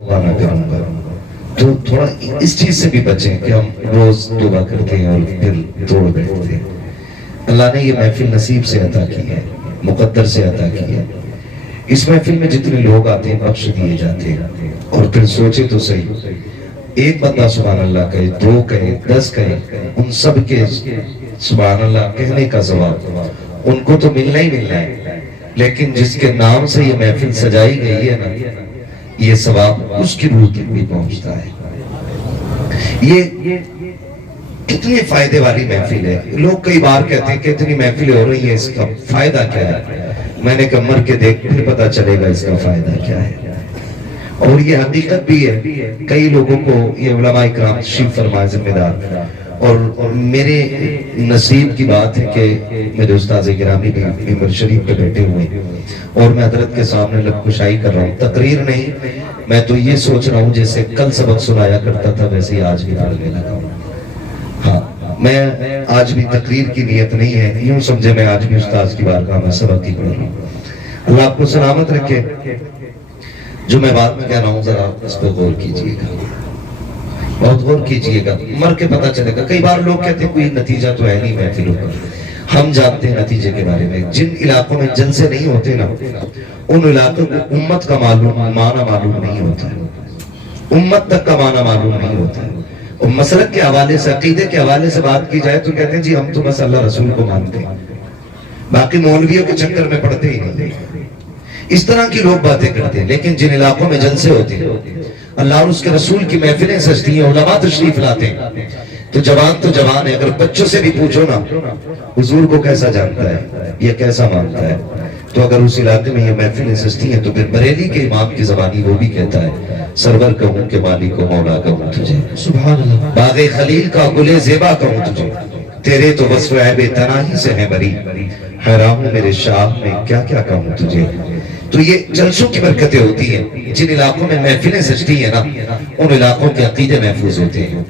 نہ کروں گا. تو تھوڑا اس چیز سے بھی بچیں کہ ہم روز توبہ کرتے ہیں اور پھر توڑ بیٹھتے ہیں. اللہ نے یہ محفل نصیب سے عطا کی ہے, مقدر سے عطا کی ہے. اس محفل میں جتنے لوگ آتے ہیں بخش دیے جاتے ہیں. اور پھر سوچے تو صحیح, ایک بندہ سبحان اللہ کہے, 2 کہے, 10 کہے, ان سب کے سبحان اللہ کہنے کا ثواب ان کو تو ملنا ہی ملنا ہے, لیکن جس کے نام سے یہ محفل سجائی گئی ہے نا, یہ ثواب اس کی روح تک بھی پہنچتا ہے. یہ کتنی فائدے والی محفل ہے. لوگ کئی بار کہتے ہیں کہ اتنی محفلیں ہو رہی ہیں, اس کا فائدہ کیا ہے؟ میں نے کہا مر کے دیکھ پھر پتا چلے گا اس کا فائدہ کیا ہے. اور یہ حقیقت بھی ہے. کئی لوگوں کو یہ علماء کرام تشریف فرمائے ذمہ دار, اور میرے نصیب کی بات ہے کہ میرے استاذ گرامی بھی ممبر شریف پہ بیٹھے ہوئے ہیں اور میں حضرت کے سامنے لب کشائی کر رہا ہوں. تقریر نہیں, میں تو یہ سوچ رہا ہوں جیسے کل سبق سنایا کرتا تھا ویسے ہی آج بھی پڑھنے لگا ہوں. ہاں, میں آج بھی تقریر کی نیت نہیں ہے, یوں سمجھے میں آج بھی استاذ کی بارگاہ میں سبق ہی پڑھ رہا ہوں. اللہ آپ کو سلامت رکھے. جو میں بات میں کہہ رہا ہوں ذرا اس پہ غور کیجئے گا, بہت غور کیجئے گا, مر کے پتہ چلے گا. کئی بار لوگ کہتے ہیں کوئی نتیجہ تو ہے نہیں محفلوں کا. ہم جانتے ہیں نتیجے کے بارے میں. جن علاقوں میں جلسے نہیں ہوتے نا, ان علاقوں کو امت کا معنی معلوم نہیں ہوتا ہے, امت تک کا معنی معلوم نہیں ہوتا ہے. اور مسلک کے حوالے سے, عقیدے کے حوالے سے بات کی جائے تو کہتے ہیں جی ہم تو بس اللہ رسول کو مانتے ہیں, باقی مولویوں کے چکر میں پڑتے ہی نہیں. اس طرح کی لوگ باتیں کرتے ہیں. لیکن جن علاقوں میں جلسے ہوتے ہیں, اللہ اور اس کے رسول کی محفلیں سجتی ہیں, علماء تشریف لاتے ہیں, تو جوان ہے. اگر بچوں سے بھی پوچھو نا حضور کو کیسا جانتا ہے, یہ کیسا مانتا ہے, تو اگر اس علاقے میں یہ محفلیں سجتی ہیں تو پھر بریلی کے امام کی زبانی وہ بھی کہتا ہے سرور کہوں کہ مالک و مولا کہوں تجھے, سبحان اللہ, باغ خلیل کا گل زیبا کہوں تجھے, تیرے تو وصف عیب تناہی سے ہے بری, حیران ہوں میرے شاہ میں کیا کیا کہوں تجھے. تو یہ جلسوں کی برکتیں ہوتی ہیں. جن علاقوں میں محفلیں سجتی ہیں نا, ان علاقوں کے عقیدے محفوظ ہوتے ہیں,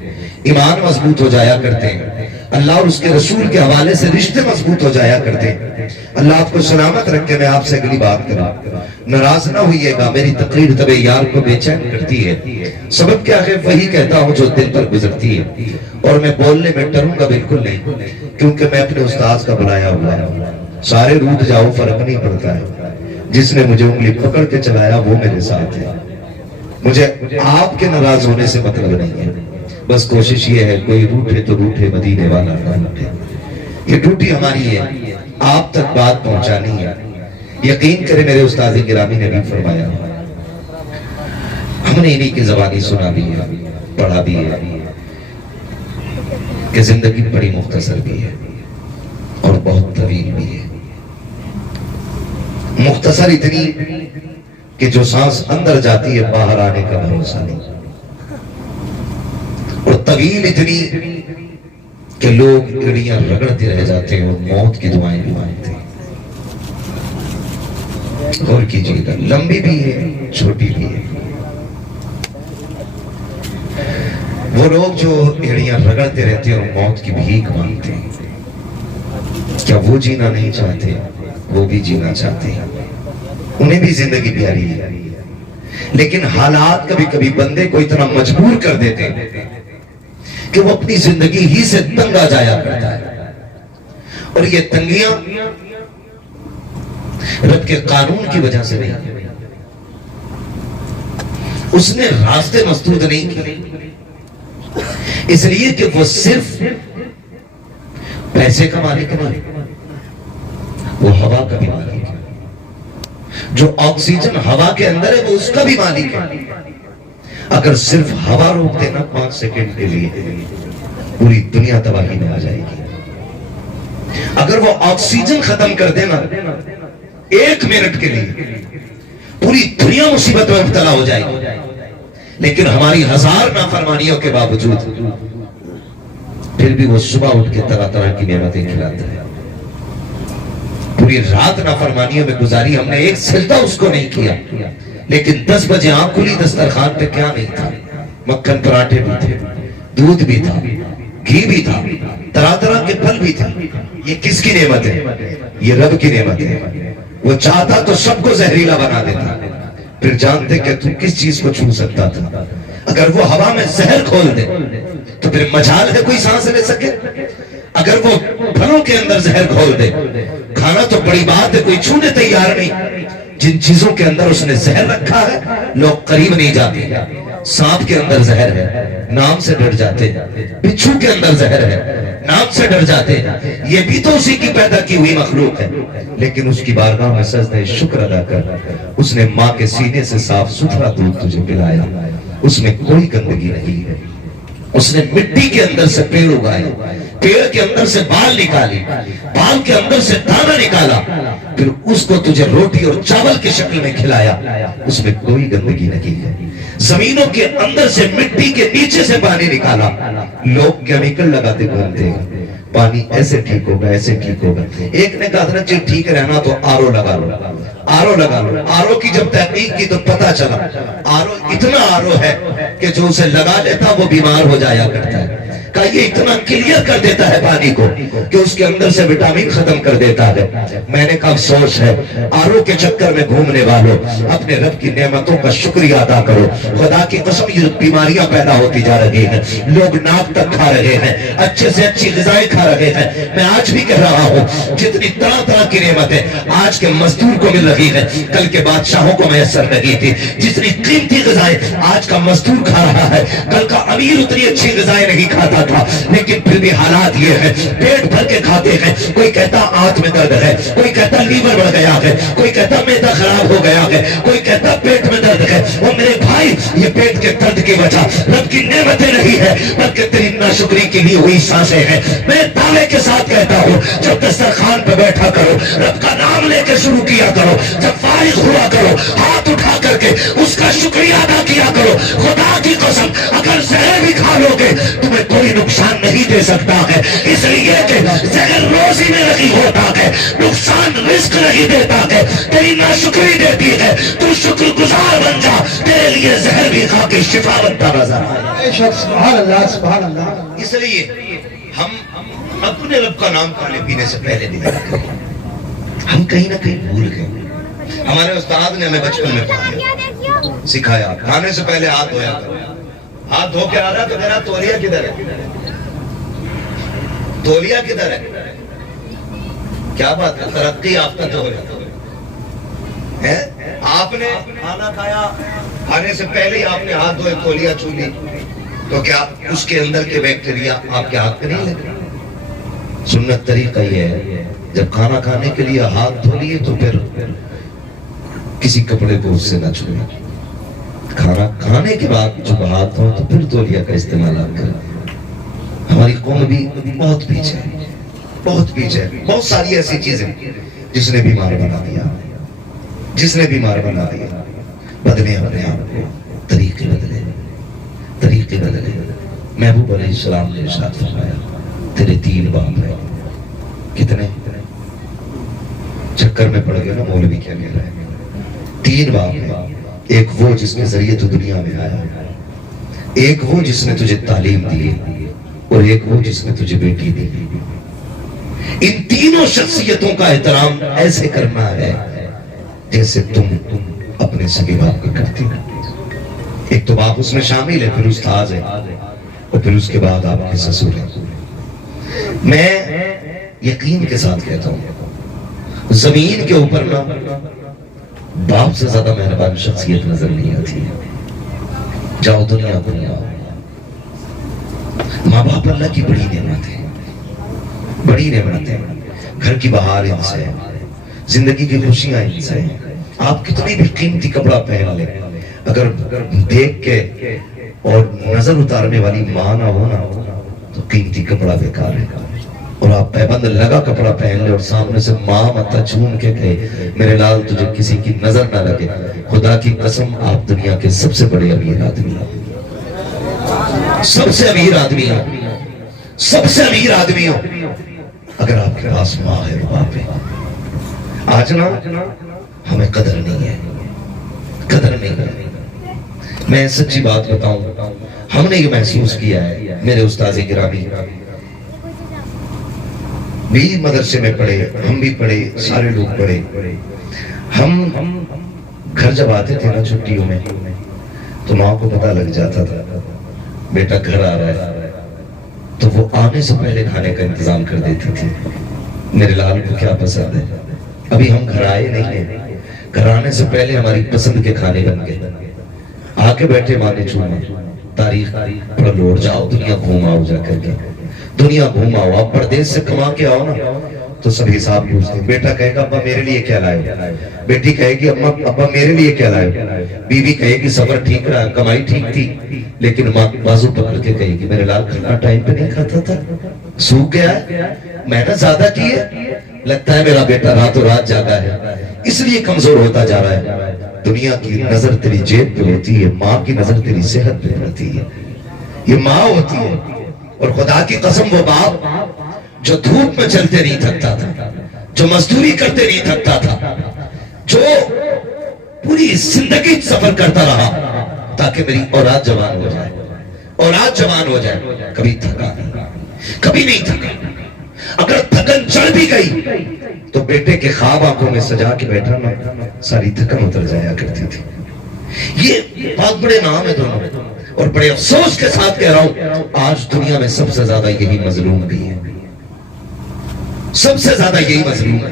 ایمان مضبوط ہو جایا کرتے ہیں, اللہ اور اس کے رسول کے حوالے سے رشتے مضبوط ہو جایا کرتے ہیں. اللہ آپ کو سلامت رکھے. میں آپ سے اگلی بات کروں, ناراض نہ ہوئیے گا, میری تقریر طبع یار کو بے چین کرتی ہے. سبب کیا ہے, وہی کہتا ہوں جو دل پر گزرتی ہے, اور میں بولنے میں ڈروں گا بالکل نہیں, کیونکہ میں اپنے استاذ کا بلایا ہوا ہے. سارے روٹ جاؤ فرق نہیں پڑتا ہے, جس نے مجھے انگلی پکڑ کے چلایا وہ میرے ساتھ ہے. مجھے آپ کے ناراض ہونے سے مطلب نہیں ہے, بس کوشش یہ ہے کوئی روٹے تو روٹے, مدینے والا نہ روٹے. یہ ڈیوٹی ہماری ہے, آپ تک بات پہنچانی ہے. یقین کرے میرے استاذ گرامی نے بھی فرمایا, ہم نے انہی کی زبانی سنا بھی ہے, پڑھا بھی ہے کہ زندگی بڑی مختصر بھی ہے اور بہت طویل بھی ہے. مختصر اتنی کہ جو سانس اندر جاتی ہے باہر آنے کا بھروسہ نہیں, اور طویل اتنی کہ لوگ ایڑیاں رگڑتے رہ جاتے ہیں اور موت کی دعائیں بھی مانگتے ہیں. غور کیجیے گا, لمبی بھی ہے چھوٹی بھی ہے. وہ لوگ جو ایڑیاں رگڑتے رہتے ہیں اور موت کی بھیک مانگتے ہیں, کیا وہ جینا نہیں چاہتے؟ وہ بھی جینا چاہتے ہیں, انہیں بھی زندگی پیاری ہے. لیکن حالات کبھی کبھی بندے کو اتنا مجبور کر دیتے ہیں کہ وہ اپنی زندگی ہی سے تنگ آ جایا کرتا ہے. اور یہ تنگیاں رب کے قانون کی وجہ سے نہیں, اس نے راستے مسدود نہیں کیے, اس لیے کہ وہ صرف پیسے کا مالک نہیں, وہ ہوا کا بھی مالک ہے. جو آکسیجن ہوا کے اندر ہے وہ اس کا بھی مالک ہے. اگر صرف ہوا روک دینا 5 سیکنڈ کے لیے پوری دنیا تباہی میں آ جائے گی. اگر وہ آکسیجن ختم کر دینا 1 منٹ کے لیے پوری دنیا مصیبت میں مبتلا ہو جائے گی. لیکن ہماری 1000 نافرمانیوں کے باوجود پھر بھی وہ صبح اٹھ کے طرح طرح کی نعمتیں کھلاتا ہے. پوری رات نافرمانیوں میں گزاری, ہم نے ایک سجدہ اس کو نہیں کیا, لیکن 10 بجے آنکھ کھلی دسترخوان پہ کیا نہیں تھا, مکھن پراٹھے بھی تھے, دودھ بھی تھا, گھی بھی تھا, طرح طرح کے پھل بھی تھے. یہ کس کی نعمت ہے؟ یہ رب کی نعمت ہے. وہ چاہتا تو سب کو زہریلا بنا دیتا, پھر جانتے کہ تو کس چیز کو چھو سکتا تھا. اگر وہ ہوا میں زہر کھول دے تو پھر مجال ہے کوئی سانس لے سکے. اگر وہ پھلوں کے اندر زہر کھول دے, کھانا تو بڑی بات ہے, کوئی چھونے تیار نہیں. جن چیزوں کے اندر اس نے زہر رکھا ہے لوگ قریب نہیں جاتے. سانپ کے اندر زہر ہے, نام سے ڈر جاتے. بچھو کے اندر زہر ہے, نام سے ڈر جاتے. یہ بھی تو اسی کی پیدا کی ہوئی مخلوق ہے, لیکن اس کی بارگاہ میں سجدہ شکر ادا کر. اس نے ماں کے سینے سے صاف ستھرا دودھ تجھے پلایا, اس میں کوئی گندگی نہیں ہے. اس نے مٹی کے اندر سے پیڑ اگائے, پیڑ کے اندر سے بال نکالی, بال کے اندر سے دانا نکالا, پھر اس کو تجھے روٹی اور چاول کی شکل میں کھلایا, اس میں کوئی گندگی نہیں ہے. زمینوں کے اندر سے مٹی کے نیچے سے پانی نکالا. لوگ کیمیکل لگاتے گھومتے ہیں, پانی ایسے ٹھیک ہوگا, ایسے ٹھیک ہوگا. ایک نے کہا تھا نا ٹھیک رہنا تو آرو لگا لو, آرو لگا لو. آرو کی جب تحقیق کی تو پتا چلا آرو اتنا آرو ہے کہ جو اسے لگا لیتا وہ بیمار ہو جایا کرتا ہے. کہ یہ اتنا کلیئر کر دیتا ہے پانی کو کہ اس کے اندر سے وٹامن ختم کر دیتا ہے. میں نے کہا افسوس ہے آرو کے چکر میں گھومنے والوں, اپنے رب کی نعمتوں کا شکریہ ادا کرو. خدا کی قسم یہ بیماریاں پیدا ہوتی جا رہی ہیں, لوگ ناک تک کھا رہے ہیں, اچھے سے اچھی غذائیں کھا رہے ہیں. میں آج بھی کہہ رہا ہوں جتنی طرح طرح کی نعمتیں آج کے مزدور کو مل رہی ہیں کل کے بادشاہوں کو میسر نہیں تھی. جتنی قیمتی غذائیں آج کا مزدور کھا رہا ہے کل کا امیر اتنی اچھی غذائیں نہیں کھاتا تھا. لیکن پھر بھی حالات یہ ہے, پیٹ بھر کے کھاتے ہیں. کوئی کہتا آنت میں درد ہے, کوئی کہتا لیور بڑھ گیا ہے, کوئی کہتا معدہ خراب ہو گیا ہے, کوئی کہتا پیٹ میں درد ہے. وہ میرے بھائی یہ پیٹ کے درد کی وجہ رب کی نعمتیں نہیں ہے بلکہ تیری ناشکری کے لیے ہوئی سانسیں ہیں. میں دعوے کے ساتھ کہتا ہوں جب دسترخوان پہ بیٹھا کرو رب کا نام لے کے شروع کیا کرو, جب فارغ ہوا کرو ہاتھ اٹھا کر کے اس کا شکریہ ادا کیا کرو. خدا کی قسم اگر زہر بھی کھا لو گے تمہیں کوئی نقصان نہیں دے سکتا ہے, اس لیے کہ زہر روزی میں نہیں ہوتا ہے, نقصان رزق نہیں دیتا ہے, تیری ناشکری دیتی ہے. تو شکر گزار بن جا, تیرے لیے زہر بھی کھا کے شفا بنتا نظر آئے. سبحان اللہ سبحان اللہ. اس لیے ہم اپنے رب کا نام کھانے پینے سے پہلے نہیں لیتے. ہم کہیں نہ کہیں بھول گئے. ہمارے استاد نے ہمیں بچپن میں پڑھایا, سکھایا کھانے سے پہلے ہاتھ دھویا کرو. ہاتھ دھو کے آ رہا تو میرا تولیہ کدھر ہے, تولیہ کدھر ہے؟ کیا بات ہے, ترقی یافتہ تو ہو جاتا ہے. آپ نے کھانا کھایا, کھانے سے پہلے ہی آپ نے ہاتھ دھوئے, تولیہ چھو لی, تو کیا اس کے اندر کے بیکٹیریا آپ کے ہاتھ پہ نہیں لگے؟ سنت طریقہ یہ ہے جب کھانا کھانے کے لیے ہاتھ دھو لیے تو پھر کسی کپڑے کو اس سے نہ چھوئے. کھانا کھانے کے بعد جب ہاتھ دھو تو پھر تولیہ کا استعمال آپ کریں. ہماری قوم بھی بہت پیچھے ہے, بہت پیچھے ہے. بہت ساری ایسی چیزیں جس نے بیمار بنا دیا, جس نے بیمار بنا دیا. بدلے اپنے آپ کو, طریقے بدلے, طریقے بدلے. محبوب علیہ السلام نے ارشاد فرمایا تیرے 3 باپ ہیں. کتنے چکر میں پڑ گئے نا مولوی کیا کہہ رہے ہیں. 3 باپ ہیں, ایک وہ جس کے ذریعے تو دنیا میں آیا, ایک وہ جس نے تجھے تعلیم دی, اور ایک وہ جس نے تجھے بیٹی دی. ان تینوں شخصیتوں کا احترام ایسے کرنا ہے جیسے تم اپنے سگے باپ کو کرتے ہو. ایک تو باپ اس میں شامل ہے, پھر استاد ہے, اور پھر اس کے بعد آپ کے سسر ہیں. میں یقین کے ساتھ کہتا ہوں زمین کے اوپر نا باپ سے زیادہ مہربان شخصیت نظر نہیں آتی ہے. جاؤ دنیا دنیا, ماں باپ اللہ کی بڑی نعمت ہے, بڑی نعمت ہے. گھر کی بہار ان سے ہے, زندگی کی خوشیاں ان سے ہیں. آپ کتنی بھی قیمتی کپڑا پہن لیں, اگر دیکھ کے اور نظر اتارنے والی ماں نہ ہونا تو قیمتی کپڑا بیکار ہے. اور آپ پیبند لگا کپڑا پہن لے اور سامنے سے ماں متا چون کے کہے میرے لال تجھے کسی کی نظر نہ لگے, خدا کی قسم آپ دنیا کے سب سے بڑے امیر آدمی ہیں, سب سے امیر آدمی ہو, سب سے امیر آدمی ہو اگر آپ کے پاس ماں ہے, باپ ہے. آج نا ہمیں قدر نہیں ہے, قدر نہیں ہے. میں سچی بات بتاؤں, ہم نے یہ محسوس کیا ہے, میرے استاذ گرامی بھی مدرسے میں پڑھے, ہم بھی پڑھے, سارے لوگ پڑھے. ہم گھر جب آتے تھے نا چھٹیوں میں تو ماں کو پتہ لگ جاتا تھا بیٹا گھر آ رہا ہے، تو وہ آنے سے پہلے کھانے کا انتظام کر دیتی تھی. میرے لال کو کیا پسند ہے، ابھی ہم گھر آئے نہیں ہیں، گھر آنے سے پہلے ہماری پسند کے کھانے بن گئے. آ کے بیٹھے ماں نے چوما، تاریخ پڑھ لو، جاؤ دنیا گھوم آؤ، جا کر کے دنیا گھوم آؤ. آپ پردیس سے کما کے آؤ نا تو سب حساب پوچھتے ہیں. بیٹا کہے گا ابا میرے لیے کیا لائے، بیٹی کہے گی ابا میرے لیے کیا لائے، بیوی کہے گی صبر ٹھیک رہا، کمائی ٹھیک تھی، لیکن ماں بازو پکڑ کے کہے گی میرے لال کھانا ٹائم پہ نہیں کھاتا تھا، سوکھ گیا ہے، محنت زیادہ کی ہے، لگتا ہے میرا بیٹا راتوں رات جاگا ہے اس لیے کمزور ہوتا جا رہا ہے. دنیا کی نظر تیری جیب پہ ہوتی ہے، ماں کی نظر تیری صحت پہ ہوتی ہے. یہ ماں ہوتی ہے. اور خدا کی قسم وہ باپ جو دھوپ میں چلتے نہیں تھکتا تھا، جو مزدوری کرتے نہیں تھکتا تھا، جو پوری زندگی سفر کرتا رہا تاکہ میری اولاد جوان ہو جائے، اولاد جوان ہو جائے، کبھی تھکا نہیں، کبھی نہیں تھکا. اگر تھکن چڑھ بھی گئی تو بیٹے کے خواب آنکھوں میں سجا کے بیٹھا نا ساری تھکن اتر جایا کرتی تھی. یہ بہت بڑے نام ہے دونوں، اور بڑے افسوس کے ساتھ کہہ رہا ہوں آج دنیا میں سب سے زیادہ یہی مظلوم بھی ہے، سب سے زیادہ یہی مظلوم ہے،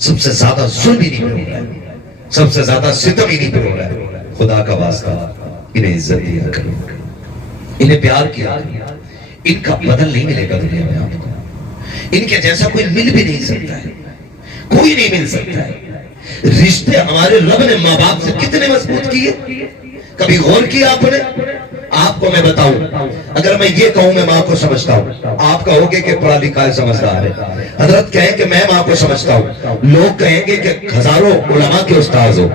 سب سے زیادہ ظلم ہی نہیں پہ ہو رہا ہے، سب سے زیادہ ستم ہی نہیں پہ ہو رہا ہے. خدا کا واسطہ انہیں عزت دیا کرو، انہیں پیار کیا کرو. ان کا بدل نہیں ملے گا دنیا میں آپ کو، ان کے جیسا کوئی مل بھی نہیں سکتا ہے، کوئی نہیں مل سکتا ہے. رشتے ہمارے رب نے ماں باپ سے کتنے مضبوط کیے، کبھی غور کیا آپ نے؟ آپ کو میں بتاؤں، اگر میں یہ کہوں میں ماں کو سمجھتا ہوں، آپ کہو گے کہ پڑھا لکھا ہے سمجھدار ہے. حضرت کہیں کہ میں ماں کو سمجھتا ہوں، لوگ کہیں گے کہ ہزاروں علماء کے استاذ ہو،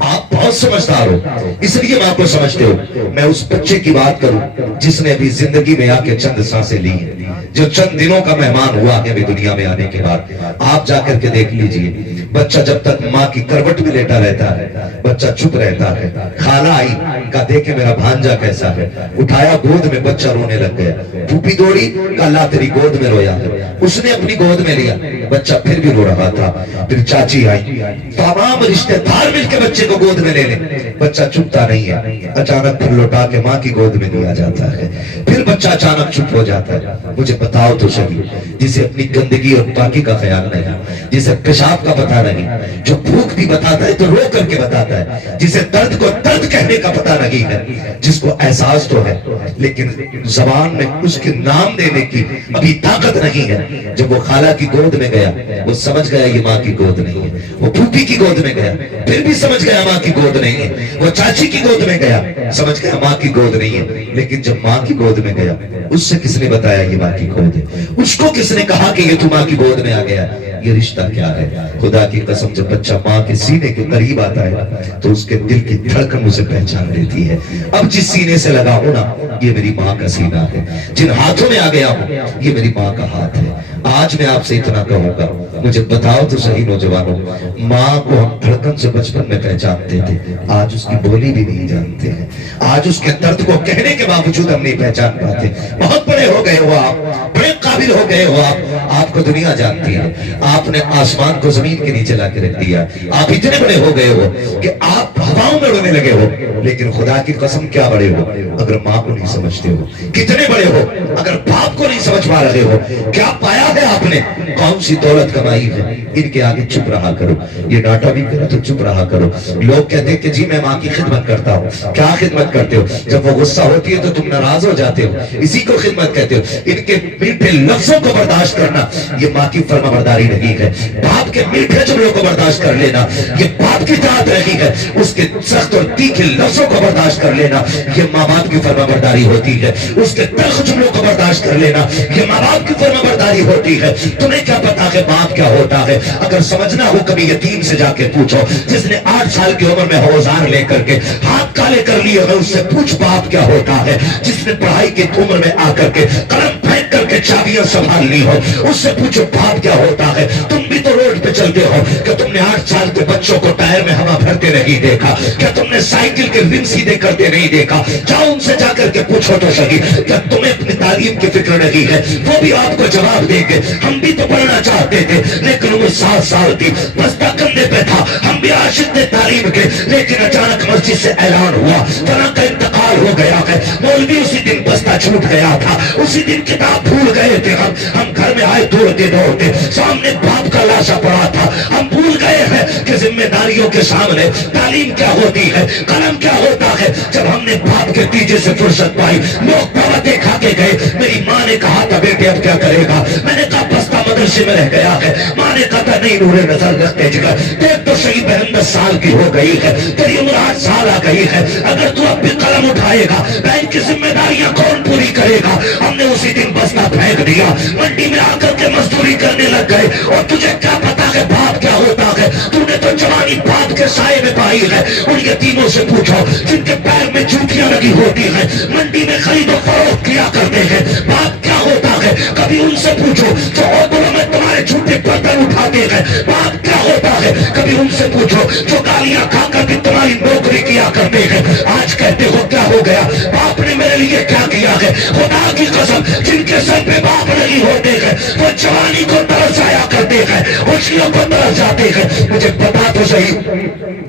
آپ بہت سمجھدار ہو اس لیے ماں کو سمجھتے ہو. میں اس بچے کی بات کروں جس نے بھی زندگی میں آ کے چند سانسیں لی ہیں، جو چند دنوں کا مہمان ہوا ہے ابھی دنیا میں آنے کے بعد. آپ جا کر کے دیکھ لیجئے، بچہ جب تک ماں کی کروٹ میں لیٹا رہتا ہے بچہ چپ رہتا ہے. خالہ آئی کہا دیکھے میرا بھانجا کیسا ہے، اٹھایا گود میں بچہ رونے لگ گیا. پھوپھی دوڑی کہا اللہ تیری گود میں رویا ہے، اس نے اپنی گود میں لیا، بچہ پھر بھی رو رہا تھا. پھر چاچی آئی، تمام رشتے دار مل کے بچے کو گود میں لے لیں، بچہ چپتا نہیں ہے. اچانک پھر لوٹا کے ماں کی گود میں دیا جاتا ہے، پھر بچہ اچانک چپ ہو جاتا ہے. مجھے بتاؤ تو صحیح، جسے اپنی گندگی اور پاکی کا خیال نہیں، جسے پیشاب کا پتہ نہیں، جو بھوک بھی بتاتا ہے تو رو کر کے بتاتا ہے، جسے درد کو درد کہنے کا پتہ نہیں ہے، جس کو احساس تو ہے لیکن زبان میں اس کے نام دینے کی ابھی طاقت نہیں ہے. جب وہ خالہ کی گود میں گیا وہ سمجھ گیا یہ ماں کی گود نہیں ہے. وہ پھوپھی کی گود میں گیا پھر بھی سمجھ گیا ماں کی گود نہیں ہے. وہ چاچی کی گود میں گیا سمجھ گیا ماں کی گود نہیں ہے. لیکن جب ماں کی گود میں گیا اس سے کس نے بتایا یہ ماں کی گود ہے، اس کو کس نے کہا کہ یہ تو ماں کی گود میں آ گیا. یہ رشتہ کیا ہے؟ خدا کی قسم جب بچہ ماں کے سینے کے قریب آتا ہے تو اس کے دل کی دھڑکن اسے پہچان لیتی ہے. اب جس سینے سے لگا ہوں نا یہ میری ماں کا سینہ ہے، جن ہاتھوں میں آ گیا ہوں یہ میری ماں کا ہاتھ ہے. آج میں آپ سے اتنا کہوں گا، مجھے بتاؤ تو صحیح نوجوانوں، ماں کو ہم دھڑکن سے بچپن میں پہچانتے تھے، آج اس کی بولی بھی نہیں جانتے ہیں. آج اس کے درد کو کہنے کے باوجود ہم نہیں پہچان پاتے. بہت بڑے ہو گئے ہو آپ، بڑے قابل ہو گئے ہو آپ کو دنیا جانتی ہے. آپ نے آسمان کو زمین کے نیچے لا کے رکھ دیا. آپ اتنے بڑے ہو گئے ہو کہ آپ ہواؤں میں اڑنے لگے ہو. لیکن خدا کی قسم کیا بڑے ہو اگر ماں کو نہیں سمجھتے ہو. کتنے بڑے ہو اگر باپ کو نہیں سمجھ پا رہے ہو. کیا پایا ہے آپ نے، کون سی دولت کمائی ہے. ان کے آگے چپ رہا کرو. یہ ڈانٹا بھی کرو تو چپ رہا کرو. لوگ کہتے ہیں کہ جی میں ماں کی خدمت کرتا ہوں. کیا خدمت کرتے ہو؟ جب وہ غصہ ہوتی ہے تو تم ناراض ہو جاتے ہو، اسی کو خدمت کہتے ہو. ان کے میٹھے لفظوں کو برداشت کرنا یہ ماں کی فرما برداری نہیں ہے. باپ کے میٹھے جملوں کو برداشت کر لینا یہ باپ کی اطاعت نہیں ہے. اس کے سخت اور تیکھے لفظوں کو برداشت کر لینا یہ ماں باپ کی فرما برداری ہوتی ہے. اس کے تلخ جملوں کو برداشت کر لینا یہ ماں باپ کی فرما برداری ہوتی ہے. تمہیں کیا پتا کہ باپ کیا ہوتا ہے؟ اگر سمجھنا ہو کبھی یتیم سے جا کے پوچھو، جس نے 8 سال کی عمر میں اوزار لے کر کے ہاتھ کالے کر لیے ہیں، اس سے پوچھ باپ کیا ہوتا ہے. جس نے پڑھائی کی عمر میں آ کر کے قلم پھینک کر کے چابیاں سنبھال لی ہو، اس سے پوچھو باپ کیا ہوتا ہے. تم بھی تو روڈ پہ چلتے ہو، کہ تم نے 8 سال کے بچوں کو ٹائر میں ہوا بھرتے نہیں دیکھا؟ کیا تم نے سائیکل کے رم سیدھے کرتے نہیں دیکھا؟ جاؤ ان سے جا کر کے پوچھو تو صحیح، کیا تمہیں اپنی تعلیم کی فکر نہیں ہے؟ وہ بھی آپ کو جواب دیں گے. ہم بھی تو پڑھنا چاہتے تھے لیکن وہ 7 سال کی بستہ کندھے پہ تھا. ہم بھی عاشق تھے تعلیم کے لیکن اچانک مسجد سے اعلان ہوا فلاں کا انتقال ہو گیا ہے. مولوی اسی دن بستہ چھوٹ گیا تھا, اسی دن کتاب بھول گئے تھے. ہم گھر میں آئے دوڑتے دوڑتے, سامنے باپ کا لاشا پڑا تھا. ہم بھول گئے ہیں کہ ذمہ داریوں کے سامنے تعلیم کیا ہوتی ہے, قلم کیا ہوتا ہے. جب ہم نے باپ کے تیجے سے فرصت پائی لوگ دعوتیں کھا کے گئے. میری ماں نے کہا تھا بیٹے اب کیا کرے گا, میں نے کہا بستہ مدرسے میں رہ گیا ہے. ماں نے کہا تھا نہیں نور نظر رکھتے جگر دیکھ تو صحیح 10 سال کی ہو گئی ہے, تیری عمر 8 سال آ گئی ہے. اگر تو اب بھی قلم اٹھائے گا بینک کی ذمہ داریاں کون پوری کرے گا. ہم نے اسی دن بستہ پھینک دیا, منڈی میں آ کر کے مزدوری کرنے لگ گئے. اور تجھے کیا پتا ہے باپ کیا ہوتا ہے, تو نے تو جوانی باپ کے سائے میں پائی ہے. ان یتیموں سے پوچھو جن کے پیر میں جوتیاں لگی ہوتی ہیں, منڈی میں خرید و فروخت کیا کرتے ہیں, باپ کیا ہوتا ہے. کبھی ان سے پوچھو جو ہوٹلوں میں تمہارے جھوٹے برتن اٹھاتے ہیں, باپ کیا ہوتا ہے. کبھی ان سے پوچھو جو گالیاں کھا کر بھی تمہاری نوکری کیا کرتے ہیں. آج کہتے ہو کیا ہو گیا, باپ نے میرے لیے کیا کیا ہے. خدا کی قسم جن کے سر پہ باپ نہیں ہوتے ہیں وہ جوانی کو ترس جایا کرتے ہیں, خوشیوں کو ترس جاتے ہیں. مجھے بتا تو صحیح,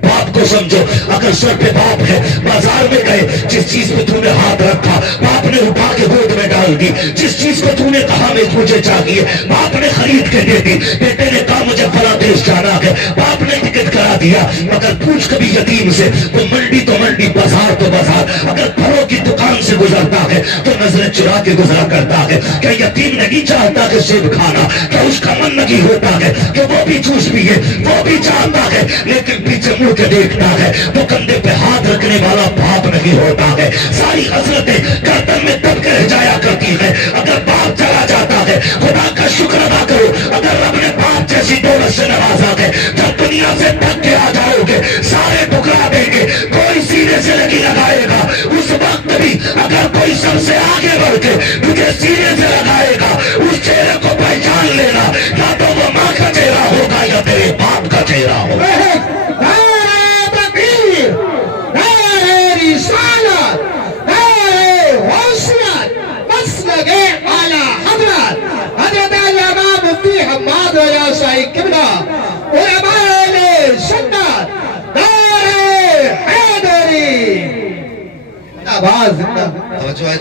باپ کو سمجھو. اگر سر پہ باپ ہے, بازار میں گئے, جس چیز پہ تم نے ہاتھ رکھا باپ نے اٹھا کے گود میں ڈال دی. جس چیز کو تم نے کہا میں مجھے چاہیے باپ نے خرید کے دے دی. بیٹے نے کہا مجھے فلاں دیش جانا ہے, باپ نے ٹکٹ کرا دیا. مگر پوچھ کبھی یتیم سے تو منڈی تو منڈی, بازار تو بازار. اگر پھلوں کی دکان سے گزرتا ہے تو نظریں چرا کے گزرا کرتا ہے. کیا یتیم نہیں چاہتا کہ سیب کھانا, کیا اس کا من نہیں ہوتا ہے کہ وہ بھی جوس پیے, وہ بھی چاہتا ہے لیکن پیچھے مڑ کے دیکھتا ہے تو کندھے پہ ہاتھ رکھنے والا باپ نہیں ہوتا ہے. ساری حسرتیں گردن میں دب کے رہ جایا کرتی ہے. اگر باپ چلا جاتا ہے خدا کا شکر ادا کرو. اگر رب نے باپ جیسی دولت سے نوازا ہے, جب دنیا سے تھک کے آ جاؤ گے سارے ٹکرا دیں گے, کوئی سینے سے لگی لگائے گا. اس وقت بھی اگر کوئی سب سے آگے بڑھ کے تجھے سینے سے لگائے گا, اس چہرے کو پہچان لینا, یا تو وہ ماں کا چہرہ ہوگا یا تیرے باپ کا چہرہ ہوگا.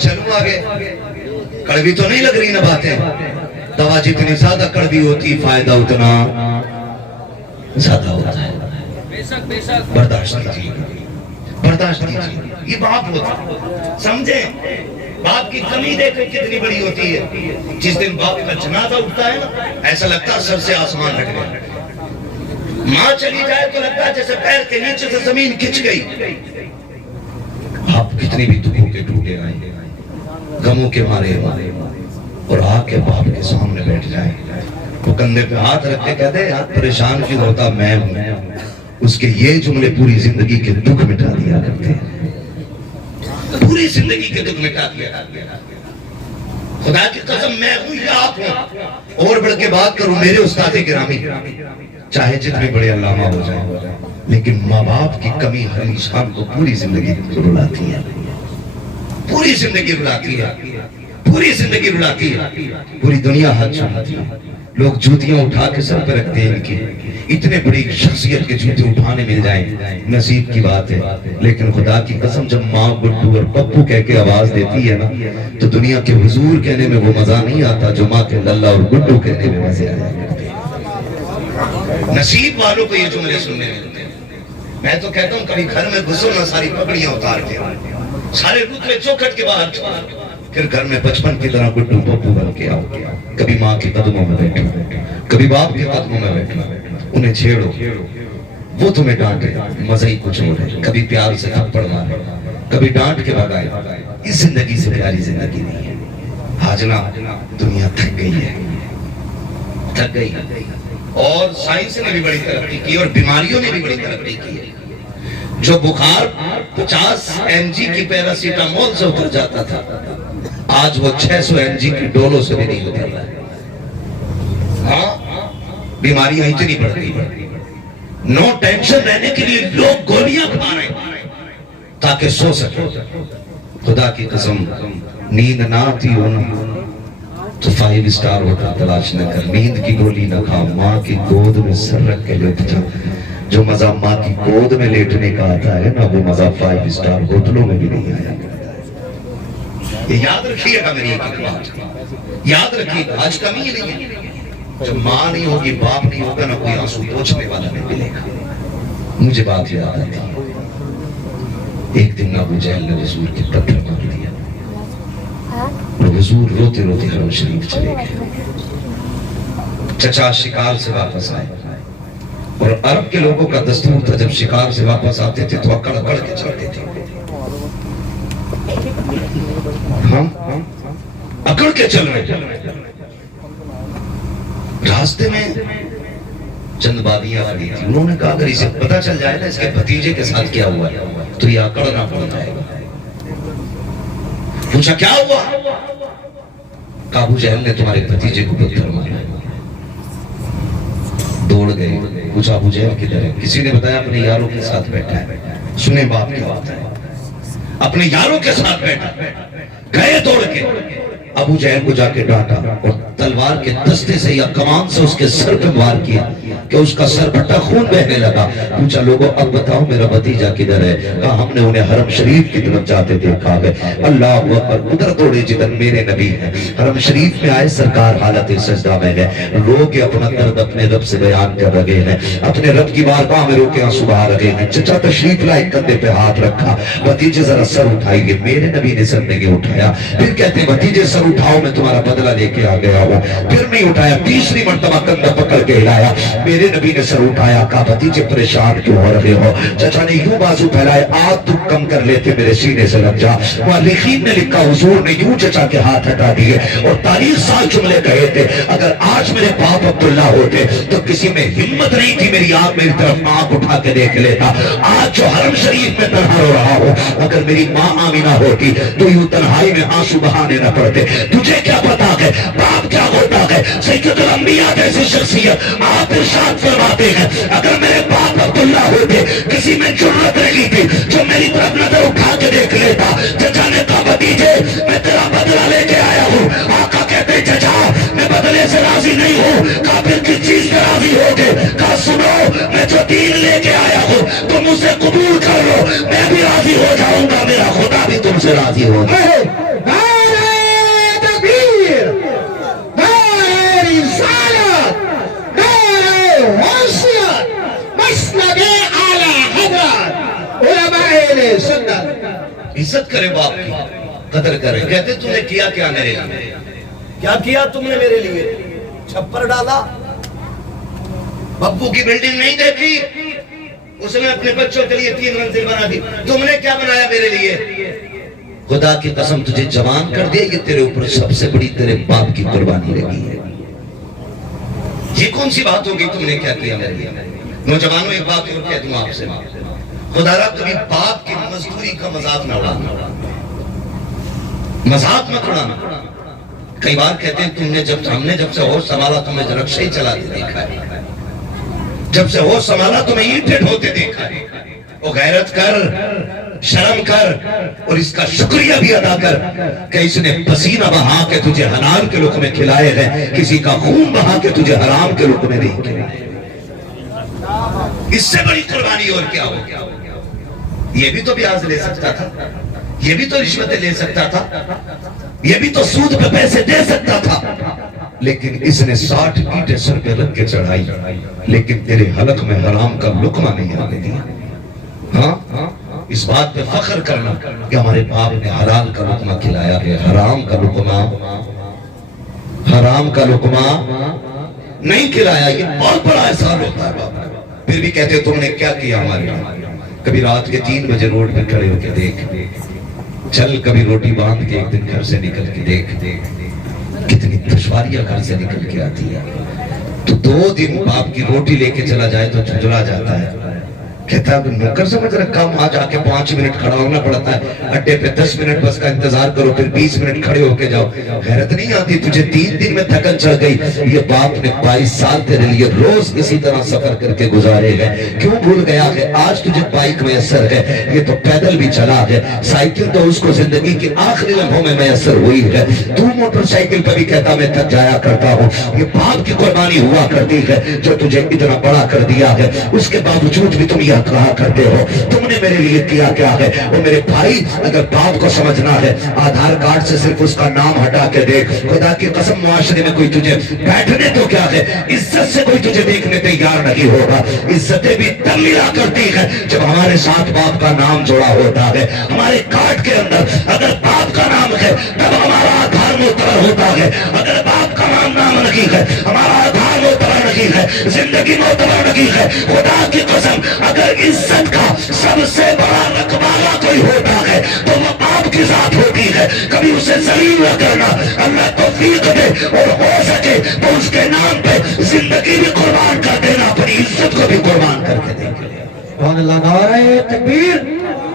چلو آگے. کڑوی تو نہیں لگ رہی نا باتیں, دوا جتنی زیادہ کڑوی ہوتی فائدہ اتنا زیادہ ہوتا ہے. برداشت کیجیے, برداشت کیجیے. یہ باپ ہوتا, سمجھیں باپ کی کمی دیکھیں کتنی بڑی ہوتی ہے. جس دن باپ کا جنازہ اٹھتا ہے نا ایسا لگتا ہے سر سے آسمان ہٹ گیا. ماں چلی جائے تو لگتا ہے جیسے پیر کے نیچے سے زمین کھچ گئی. آپ کتنی بھی دکھوں کے ٹوٹے آئیں, غموں کے مارے اور آ کے باپ کے سامنے بیٹھ جائیں, وہ کندھے پہ ہاتھ رکھ کے کہتے ہیں پریشان کیوں ہوتا, میں ہوں. اس کے یہ جملے پوری زندگی کے دکھ مٹا دیا کرتے ہیں, پوری زندگی کے دکھ مٹا دیا کرتے ہیں. خدا کی قسم میں ہوں یا آپ ہوں. اور بڑھ کے بات کروں میرے استاد گرامی, چاہے جتنے بڑے علامہ ہو جائیں لیکن ماں باپ کی کمی ہر انسان کو پوری زندگی رلاتی ہے, پوری زندگی رلاتی ہے, پوری زندگی رلاتی ہے. پوری دنیا ہاتھ چھوڑتی ہے, لوگ جوتیاں اٹھا کے سر پہ رکھتے ہیں ان کی. اتنے بڑی شخصیت کے جوتے اٹھانے مل جائیں نصیب کی بات ہے. لیکن خدا کی قسم جب ماں گڈو اور پپو کہہ کے آواز دیتی ہے نا تو دنیا کے حضور کہنے میں وہ مزہ نہیں آتا جو ماں کے للہ اور گڈو کہنے میں مزے آیا کرتے ہیں. نصیب والوں کو یہ جملے سننے ملتے ہیں. میں تو کہتا ہوں کبھی گھر میں گھسو نہ ساری پگڑیاں اتار کے, سارے رتبے چوکھٹ کے باہر, پھر گھر میں بچپن کی طرح گڈو پپو بن کے آؤ. کبھی ماں کے قدموں میں بیٹھو, کبھی باپ کے قدموں میں بیٹھو, انہیں چھیڑو, وہ تمہیں ڈانٹے مزہ ہی کچھ اور ہے. کبھی پیار سے تھپڑ مارے, کبھی ڈانٹ کے بھگائے. اس زندگی سے پیاری زندگی نہیں ہے. آج نا دنیا تھک گئی ہے, تھک گئی ہے. اور سائنس نے بھی بڑی ترقی کی اور بیماریوں نے بھی بڑی ترقی کی ہے. جو بخار 50 mg کی پیراسیٹامول سے اتر جاتا تھا آج وہ 600 mg کی ڈولو سے بھی نہیں اتر رہا ہے. ہاں بیماریاں اتنی بڑھتی ہیں. نو ٹینشن رہنے کے لیے لوگ گولیاں کھا رہے ہیں تاکہ سو سکے. خدا کی قسم نیند نہ آتی ہو نا تو 5 اسٹار ہوٹل تلاش نہ کر، نیند کی گولی نہ کھا، ماں کی گود میں سر رکھ کے لیٹ جا۔ جو مزہ ماں کی گود میں لیٹنے کا آتا ہے نا، وہ مزہ 5 اسٹار ہوٹلوں میں بھی نہیں آیا۔ یہ یاد رکھیے گا میری ایک بات، یاد رکھیے گا، آج کمی نہیں ہے۔ جب ماں نہیں ہوگی، باپ نہیں ہوگا نا، کوئی آنسو پوچھنے والا نہیں ملے گا۔ مجھے بات یاد آتی ہے، ایک دن ابو جہل نے حضور کے پتھر مار دیا اور حضور روتے روتے حرم شریف چلے گئے۔ چچا شکار سے واپس آئے، اور عرب کے لوگوں کا دستور تھا جب شکار سے واپس آتے تھے تو اکڑ اکڑ کے چلتے تھے۔ ہم اکڑ کے چل رہے، راستے میں چند بادیاں کھڑی تھی، انہوں نے کہا اگر اسے پتہ چل جائے نا اس کے بھتیجے کے ساتھ کیا ہوا ہے تو یہ اکڑنا پڑ جائے گا۔ پوچھا کیا ہوا؟ کہا ابو جہل نے تمہارے بھتیجے کو پتھر مارا۔ دوڑ گئے، پوچھا ابو جہل کدھر ہے؟ کسی نے بتایا اپنے یاروں کے ساتھ بیٹھا ہے۔ سنیں باپ کی بات ہے، اپنے یاروں کے ساتھ بیٹھا۔ گئے دوڑ کے، ابو جہل کو جا کے ڈانٹا اور تلوار کے دستے سے یا کمان سے اس کے سر پہ وار کیا کہ اس کا سر پھٹا، خون بہنے لگا۔ پوچھا لوگوں اب بتاؤ میرا بھتیجا کدھر ہے؟ کہا ہم نے انہیں حرم شریف کی طرف جاتے دیکھا ہے۔ اللہ اکبر، ادھر دوڑے جدھر میرے نبی ہیں۔ حرم شریف میں آئے، سرکار حالت سجدہ میں گئے، رو کے اپنا درد اپنے رب سے بیان کر رہے ہیں، اپنے رب کی بارگاہ میں رو کے آنسو بہا رہے ہیں۔ چچا تشریف لائے، کندھے پہ ہاتھ رکھا، بھتیجے ذرا سر اٹھائیے۔ میرے نبی نے سر نہیں اٹھایا، پھر کہتے ہیں بھتیجے سر اٹھاؤ میں تمہارا بدلہ لے کے آ گیا ہوں، پھر نہیں اٹھایا، تیسری مرتبہ کندھا پکڑ کے ہلایا، میرے نبی نے سر اٹھایا۔ کہا بھتیجے پریشان کیوں ہو رہے ہو؟ چچا نے یوں بازو پھیلائے، آج تو کم کر لیتے میرے سینے سے لگ جا۔ مؤرخین نے لکھا حضور نے یوں چچا کے ہاتھ ہٹا دیے اور تاریخ سال جملے کہے تھے، اگر آج میرے باپ عبداللہ ہوتے تو کسی میں ہمت نہیں تھی میری آنکھ میری طرف آنکھ اٹھا کے دیکھ لیتا۔ آج جو حرم شریف میں تنہا ہو رہا ہو، اگر میری ماں آمینہ ہوتی تو یوں تنہائی میں آنسو بہانے نہ پڑتے۔ تجھے کیا پتا ہے باپ کیا ہوتا ہے؟ سید الانبیاء جیسی شخصیت آپ ارشاد فرماتے ہیں، اگر میرے باپ عبداللہ ہوتے کسی میں جرأت نہیں تھی جو میری طرف نظر اٹھا کے دیکھ لیتا۔ چچا نے کہا بھتیجے میں تیرا بدلہ لے کے آیا ہوں۔ آقا کہتے چچا میں بدلے سے راضی نہیں ہوں۔ کہا پھر کس چیز سے راضی ہوگے؟ کہا سنو میں جو دین لے کے آیا ہوں تم اسے قبول کر لو، میں بھی راضی ہو جاؤں گا، میرا خدا بھی تم سے راضی ہوگا۔ عزت کرے باپ کی، قدر کرے۔ کہتے تم نے کیا کیا میرے لیے؟ کیا کیا تم نے میرے لیے؟ چھپر ڈالا، ببو کی بلڈنگ نہیں دیکھی، اس نے اپنے بچوں کے لیے 3 منزل بنا دی، تم نے کیا بنایا میرے لیے؟ خدا کی قسم تجھے جوان کر دیا، یہ تیرے اوپر سب سے بڑی تیرے باپ کی قربانی لگی ہے۔ یہ کون سی بات ہوگی تم نے کیا کیا میرے لیے؟ نوجوانوں ایک بات اور کہہ دوں آپ سے، خدا را کبھی باپ کی مزدوری کا مذاق نہ اڑانا، مذاق مت اڑانا۔ کئی بار کہتے ہیں تم نے ہم نے جب سے ہوش سنبھالا تمہیں رکشہ ہی چلاتے دیکھا ہے، جب سے ہوش سنبھالا تمہیں اینٹیں ڈھوتے دیکھا ہے۔ وہ غیرت کر، شرم کر اور اس کا شکریہ بھی ادا کر کہ اس نے پسینہ بہا کے تجھے حلال کے لقمے کھلائے ہیں، کسی کا خون بہا کے تجھے حرام کے لقمے نہیں کھلائے۔ اس سے بڑی قربانی اور کیا ہو؟ یہ بھی تو بیاض لے سکتا تھا، یہ بھی تو رشوتیں لے سکتا تھا، یہ بھی تو سود پہ پیسے دے سکتا تھا، لیکن اس نے 60 اینٹیں سر پہ رکھ کے چڑھائی، لیکن تیرے حلق میں حرام کا لقمہ نہیں آنے دیا۔ ہاں اس بات پہ فخر کرنا کہ ہمارے باپ نے حلال کا لقمہ کھلایا ہے، حرام کا لقمہ نہیں کھلایا۔ یہ بہت بڑا احسان ہوتا ہے باپ کا۔ پھر بھی کہتے تم نے کیا کیا ہمارے لیے؟ کبھی رات کے 3 بجے روڈ پہ کھڑے ہو کے دیکھ، چل کبھی روٹی باندھ کے ایک دن گھر سے نکل کے دیکھ، کتنی دشواریاں گھر سے نکل کے آتی ہے۔ تو 2 دن باپ کی روٹی لے کے چلا جائے تو جھنجھلا جاتا ہے، کہتا ہے نوکر سمجھ رکھا ہوں آج آ کے 5 منٹ کھڑا ہونا پڑتا ہے اڈے پہ 10 منٹ بس کا انتظار کرو پھر 20 منٹ کھڑے ہو کے جاؤ غیرت نہیں آتی تجھے 3 دن میں تھکن چڑھ گئی یہ باپ نے 22 سال تیرے لیے روز اسی طرح سفر کر کے گزارے گئے کیوں بھول گیا ہے آج تجھے بائک میسر ہے یہ تو پیدل بھی چلا ہے سائیکل تو اس کو زندگی کی آخری لمحوں میں میسر ہوئی ہے تو موٹر سائیکل پہ بھی کہتا میں تھک جایا کرتا ہوں یہ باپ کی قربانی ہوا کرتی ہے جو تجھے اتنا بڑا کر دیا ہے اس کے باوجود بھی تم یہ کہا کرتے ہو تم نے میرے لیے کیا کیا ہے وہ میرے بھائی اگر باپ کو سمجھنا ہے آدھار کارڈ سے صرف اس کا نام ہٹا کے دیکھ خدا کی قسم معاشرے میں کوئی تجھے بیٹھنے تو کیا ہے عزت سے کوئی تجھے دیکھنے تیار نہیں ہوگا عزتیں بھی تب ملا کرتی ہے جب ہمارے ساتھ باپ کا نام جوڑا ہوتا ہے ہمارے کارڈ کے اندر اگر باپ کا نام ہے تب ہمارا آدھار معتبر ہوتا ہے اگر باپ کا نام نہیں ہے ہمارا آدھار معتبر نہیں ہے زندگی معتبر نہیں ہے خدا کی قسم اگر عزت کا سب سے بڑا رقبہ کوئی ہوتا ہے تو وہ باپ کی ذات ہوتی ہے کبھی اسے ذلیل نہ کرنا اللہ توفیق دے اور ہو سکے تو اس کے نام پہ زندگی بھی قربان کر دینا اپنی عزت کو بھی قربان کر کے دیں سبحان اللہ نعرہ تکبیر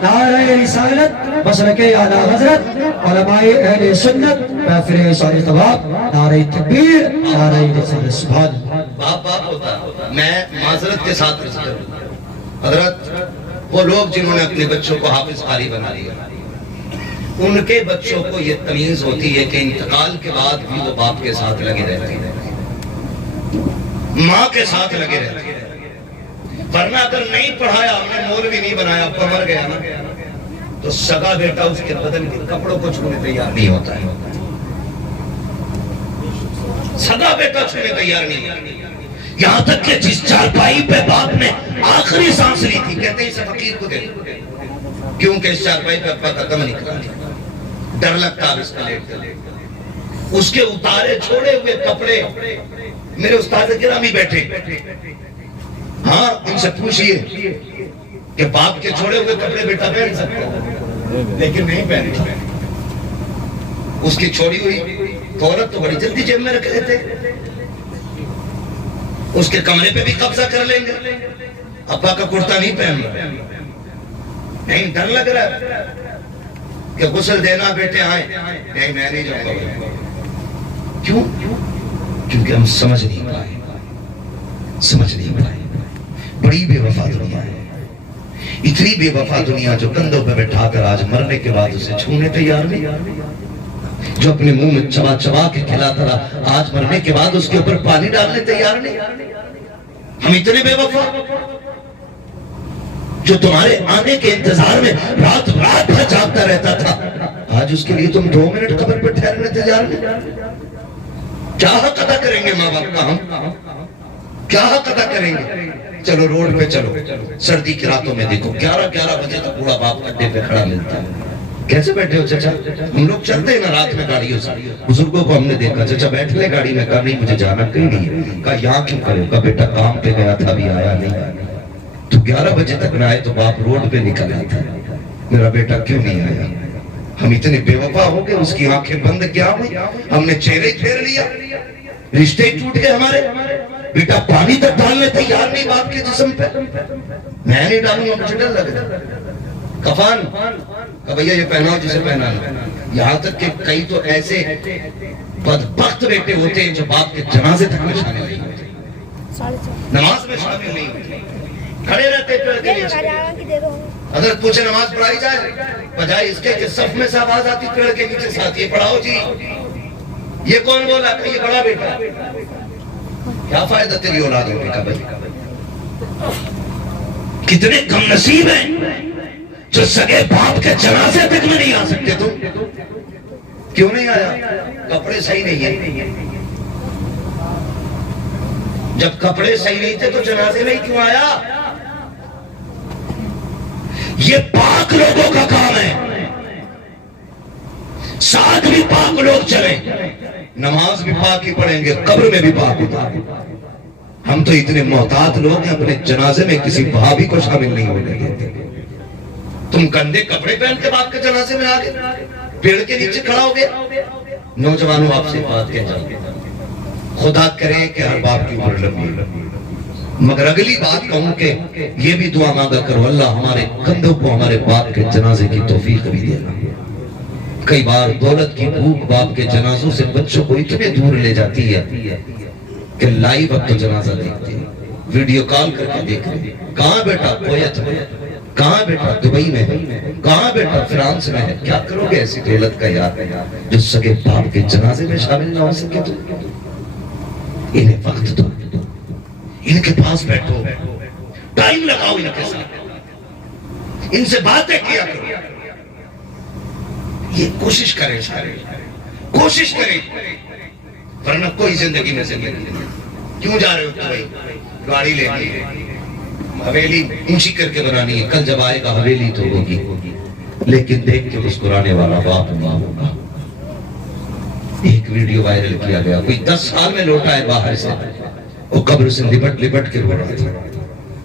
نعرہ رسالت مسلک اعلی حضرت علماء اہل سنت محفل ساری طباق نعرہ تکبیر نعرہ رسالت سبحان اللہ باپ ہوتا میں معذرت کے ساتھ عرض کروں حضرت وہ لوگ جنہوں نے اپنے بچوں کو حافظ قاری بنا لیا ان کے بچوں کو یہ تمیز ہوتی ہے کہ انتقال کے بعد بھی وہ باپ کے ساتھ لگے رہتے ہیں ماں کے ساتھ لگے رہتے ہیں ورنہ اگر نہیں پڑھایا ہم نے مولوی نہیں بنایا مر گیا نا تو سگا بیٹا اس کے بدن کے کپڑوں کو چھونے تیار نہیں ہوتا ہے سگا بیٹا چھونے تیار نہیں ہوتا یہاں تک کہ جس چارپائی پہ باپ نے آخری سانس لی تھی کہتے ہیں اسے فقیر کو دے کیونکہ اس چارپائی پہ ابا کا دم نکلا ڈر لگتا اس کا لیٹ اس کے اتارے چھوڑے ہوئے کپڑے میرے استاد گرامی بیٹھے ہاں ان سے پوچھئے کہ باپ کے چھوڑے ہوئے کپڑے بیٹا پہن سکتا لیکن نہیں پہنے اس کی چھوڑی ہوئی عورت تو بڑی جلدی جیب میں رکھ لیتے اس کے کمرے پہ بھی قبضہ کر لیں گے ابا کا کرتا نہیں پہن رہا نہیں ڈر لگ رہا ہے کہ غسل دینا بیٹے آئیں نہیں میں نہیں جاؤں گا کیوں کیونکہ ہم سمجھ نہیں پائے بڑی بے وفا دنیا ہے اتنی بے وفا دنیا جو کندھوں پہ بٹھا کر آج مرنے کے بعد اسے چھونے تیار نہیں جو اپنے منہ میں چبا چبا کے کھلاتا رہا آج مرنے کے بعد اس کے اوپر پانی ڈالنے تیار نہیں ہم اتنے بے وفا جو تمہارے آنے کے انتظار میں رات رات بھر جاگتا رہتا تھا آج اس کے لیے تم 2 منٹ قبر پہ ٹھہرنے تیار نہیں کیا حق ادا کریں گے ماں باپ کا ہم کیا حق ادا کریں گے چلو روڈ پہ چلو سردی کی راتوں میں دیکھو 11 بجے تک بوڑھا باپ اڈے پہ کھڑا ملتا ہے کیسے بیٹھے ہو چچا ہم لوگ چلتے ہیں نا رات میں گاڑیوں سے بزرگوں کو ہم نے دیکھا چچا بیٹھ لے گاڑی میں کہا نہیں مجھے جانا کہیں نہیں کہا یہاں کیوں کرے کہا بیٹا کام پہ گیا تھا ابھی آیا نہیں تو 11 بجے تک نہ آئے تو باپ روڈ پہ نکل آتا میرا بیٹا کیوں نہیں آیا ہم اتنے بے وفا ہو گئے اس کی آنکھیں بند کیا ہوئی ہم نے چہرے پھیر لیا رشتے ٹوٹ گئے ہمارے بیٹا پانی تک ڈالنے تیار نہیں باپ کے جسم پہ میں نہیں ڈالوں گا مجھے ڈر لگ رہا کفان کہ بھئیہ یہ پہناؤ جسے پہنانا یہاں تک کہ کئی تو ایسے بدبخت بیٹے ہوتے ہیں جو باپ کے جنازے تک میں شامل نہیں ہوتے نماز میں شامل نہیں ہوتے کھڑے رہتے پیڑ کے نیچے حضرت پوچھے نماز پڑھائی جائے بجائے اس کے کہ صف میں سے آواز آتی پیڑ کے نیچے ساتھ یہ پڑھاؤ جی یہ کون بولا کہ یہ بڑا بیٹا کیا فائدہ تیری اولاد ہونے کا بھائی کتنے کم نصیب ہیں جو سگے باپ کے جنازے تک میں نہیں آ سکتے تم کیوں نہیں آیا کپڑے صحیح نہیں ہیں جب کپڑے صحیح نہیں تھے تو جنازے میں ہی کیوں آیا یہ پاک لوگوں کا کام ہے ساتھ بھی پاک لوگ چلیں نماز بھی پاک ہی پڑھیں گے قبر میں بھی پاک ہوتا ہم تو اتنے محتاط لوگ ہیں اپنے جنازے میں کسی بھابھی کو شامل نہیں ہونے دیتے تم گندے کپڑے پہن کے باپ کے جنازے میں آگے پیڑ کے نیچے کھڑا ہو گیا نوجوانوں آپ سے بات کہہ جاؤ خدا کرے کہ ہر باپ کی عمر لمبی مگر اگلی بات کہوں کہ یہ بھی دعا مانگا کرو اللہ ہمارے کندھوں کو ہمارے باپ کے جنازے کی توفیق بھی دینا. کئی بار دولت کی بھوک باپ کے جنازوں سے بچوں کو اتنے دور لے جاتی ہے کہ لائیو اب تو جنازہ دیکھتے ہیں, ویڈیو کال کر کے دیکھ رہے ہیں, کہاں بیٹا کویت میں, کہاں بیٹا دبئی میں, کہاں بیٹا فرانس میں ہے. کیا کرو گے ایسی دولت کا یاد جو سگے باپ کے جنازے میں شامل نہ ہو سکے. تو انہیں وقت دو, ان کے پاس بیٹھو, ٹائم لگاؤ ان کے ساتھ, ان سے باتیں کیا کرو. یہ کوشش کریں سارے, کوشش کریں, ورنہ کوئی زندگی میں زندگی نہیں. کیوں جا رہے ہو بھائی؟ گاڑی لینی ہے, حویلی اونچی کر کے بنانی ہے, کل جب آئے گا حویلی تو ہوگی, لیکن دیکھ کے مسکرانے والا باپ ماں ہوگا. ایک ویڈیو وائرل کیا گیا, کوئی 10 سال میں لوٹا ہے باہر سے, وہ قبر سے لپٹ لپٹ کے رو رہا تھا.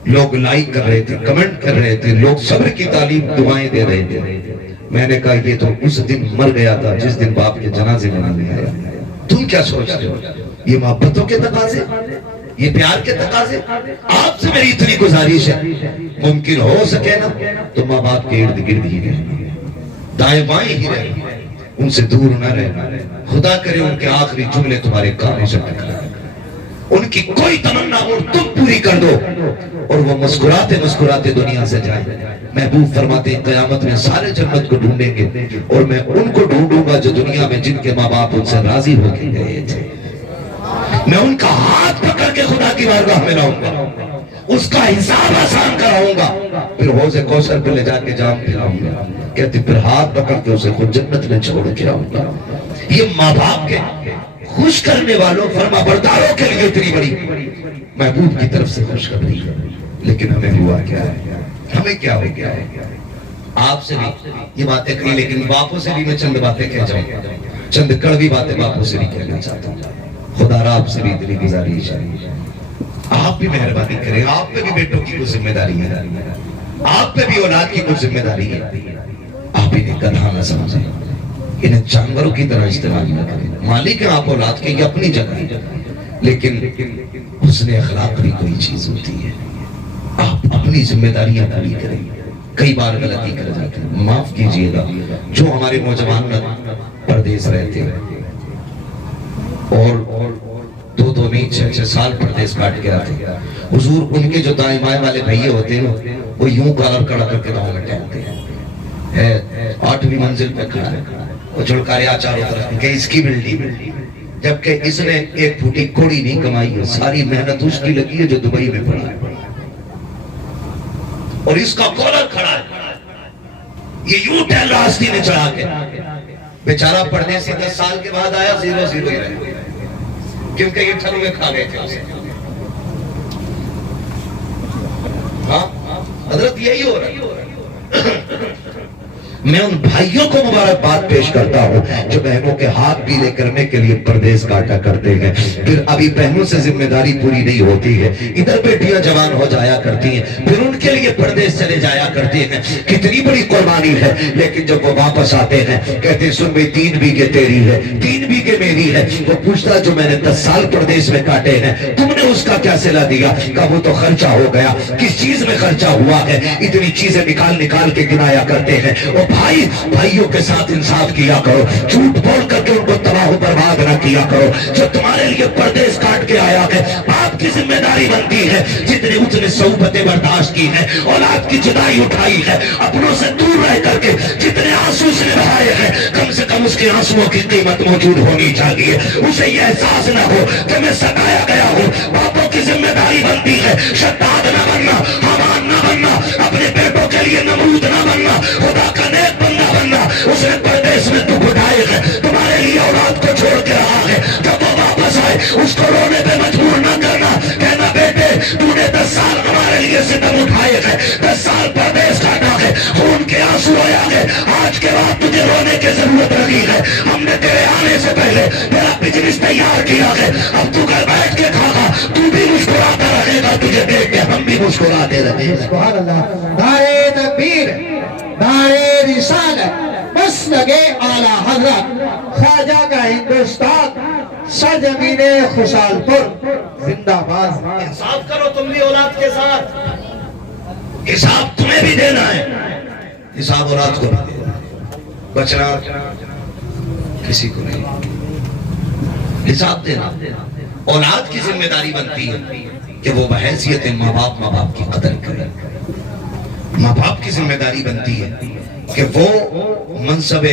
لوگ لائک کر رہے تھے, کمنٹ کر رہے تھے, لوگ صبر کی تعلیم دعائیں دے رہے تھے. میں نے کہا یہ تو اس دن مر گیا تھا جس دن باپ کے جنازے میں نہیں آیا. تم کیا سوچتے ہو؟ یہ محبتوں کے تقاضے, یہ پیار کے تقاضے. آپ سے میری اتنی گزارش ہے, ممکن ہو سکے نا تو ماں باپ کے ارد گرد ہی رہنا, دائیں بائیں ہی رہنا, ان سے دور نہ رہنا. خدا کرے ان کے آخری جملے تمہارے کانوں سے ٹکرائیں, ان کی کوئی تمنا اور تم پوری کر دو, اور وہ مسکراتے مسکراتے دنیا سے جائیں. محبوب فرماتے ہیں قیامت میں سارے جنت کو ڈھونڈیں گے, اور میں ان کو ڈھونڈوں گا جو دنیا میں جن کے ماں باپ ان سے راضی ہو کے گئے تھے. میں ان کا ہاتھ پکڑ کے خدا کی بارگاہ میں لاؤں گا, اس کا حساب آسان کراؤں گا, پھر حوض کوثر پہ لے جا کے جام پلاؤں گا. کہتے پھر ہاتھ پکڑ کے اسے خود جنت میں چھوڑ کے آؤں گا. یہ ماں باپ کے خوش کرنے والوں, فرما برداروں کے لیے اتنی بڑی محبوب کی طرف سے خوشخبری ہے. لیکن ہمیں ہوا کیا ہے, ہمیں کیا ہو گیا ہے؟ آپ سے بھی یہ باتیں کہی, لیکن باپوں سے بھی میں چند باتیں کہہ جاؤں گا, چند کڑوی باتیں باپوں سے بھی کہنا چاہتا ہوں. خدا را آپ سے بھی اتنی گزارش ہے, آپ بھی مہربانی کریں. آپ پہ بھی بیٹوں کی کچھ ذمہ داری ہے, آپ پہ بھی اولاد کی کچھ ذمہ داری ہے. آپ انہیں گدھا نہ سمجھیں, انہیں جانوروں کی طرح استعمال نہ کریں. مالک ہیں آپ اولاد کے, یہ اپنی جگہ, لیکن حسن اخلاق بھی کوئی چیز ہوتی ہے. آپ اپنی ذمہ داریاں پوری کریں. کئی بار غلطی کر جاتے ہیں, معاف کیجئے گا. جو ہمارے نوجوان پردیس رہتے ہیں اور 2 نہیں 6 سال پردیس کاٹ کے آتے ہیں, حضور ان کے جو دائیں بائیں والے بھائیے ہوتے ہیں وہ یوں کالر کڑا کر کے گاؤں میں ٹہلتے ہیں. 8ویں منزل پہ کھڑا ہے, وہ جھڑکاریا چاروں طرف کہ اس کی بلڈنگ, جبکہ اس نے ایک پھوٹی کوڑی نہیں کمائی ہے. ساری محنت اس کی لگی ہے جو دبئی میں پڑا ہے, اور اس کا کالر کھڑا ہے. یہ یوں ٹہل رہا آستینے چڑھا کے, بیچارہ پڑھنے سے 10 سال کے بعد آیا 0 ہی رہے, کیونکہ یہ ٹھلوں میں کھا گئے تھے اسے. ہاں حضرت یہی ہو رہا ہے. میں ان بھائیوں کو مبارکباد پیش کرتا ہوں جو بہنوں کے ہاتھ پیلے کرنے کے لیے پردیس کاٹا کرتے ہیں. پھر ابھی بہنوں سے ذمہ داری پوری نہیں ہوتی ہے, ادھر بیٹیاں جوان ہو جایا کرتی ہیں, پھر ان کے لیے پردیس چلے جایا کرتے ہیں. کتنی بڑی قربانی ہے, لیکن جب وہ واپس آتے ہیں کہتے ہیں سن بھئی 3 بیگھے تیری ہے, 3 بیگھے میری ہے. وہ پوچھتا جو میں نے 10 سال پردیس میں کاٹے ہیں تم نے اس کا کیا صلہ دیا؟ کہا وہ تو خرچہ ہو گیا. کس چیز میں خرچہ ہوا ہے؟ اتنی چیزیں نکال کے گنایا کرتے ہیں. بھائیوں کے ساتھ انصاف کیا کرو, جھوٹ بول کر کے ان کو تباہ و برباد نہ کیا کرو. جو تمہارے لیے پردیس کاٹ کے آیا ہے آپ کی ذمہ داری بنتی ہے, جتنے اتنے صحبتیں برداشت کی ہیں, اولاد کی جدائی اٹھائی ہے, اپنوں سے دور رہ کر کے جتنے آنسو اس نے بہائے ہیں, کم سے کم اس کے آنسوؤں کی قیمت موجود ہونی چاہیے. اسے یہ احساس نہ ہو کہ میں ستایا گیا ہوں. باپوں کی ذمہ داری بنتی ہے شداد نہ بننا, حامان نہ بننا, اپنے بیٹوں کے لیے نمرود نہ بننا, خدا کا نیک بندہ بننا. اس نے پردیس میں دکھ اٹھائے ہیں, تمہارے لیے اولاد کو چھوڑ کے رہا ہے. جب وہ واپس آئے اس کو رونے پہ مجبور نہ کرنا, کہنا بیٹے تو نے 10 سال ہمارے لیے ستم اٹھائے ہیں, 10 سال پردیس کاٹا ہے, خون کے آنسو آیا ہے, آج کے بعد تجھے رونے کی ضرورت رہی ہے. ہم نے تیرے آنے سے پہلے تیرا بزنس تیار کیا ہے, اب تو گھر بیٹھ کے کھاگا, تو بھی مسکراتا رہے گا, تجھے دیکھ کے ہم بھی مسکراتے رہے گا. سبحان اللہ. نعرہ تکبیر, نعرہ رسالت, مسلک اعلیٰ حضرت خواجہ کا ہندوستان سرزمین خوشحال پور زندہ باد۔ انصاف کرو تم بھی اولاد کے ساتھ، حساب تمہیں بھی دینا ہے، حساب اولاد کو بھی دینا ہے، بچنا کسی کو نہیں، حساب دینا۔ اولاد کی ذمہ داری بنتی ہے کہ وہ بحیثیت ماں باپ کی قدر کرے، ماں باپ کی ذمہ داری بنتی ہے کہ وہ منصب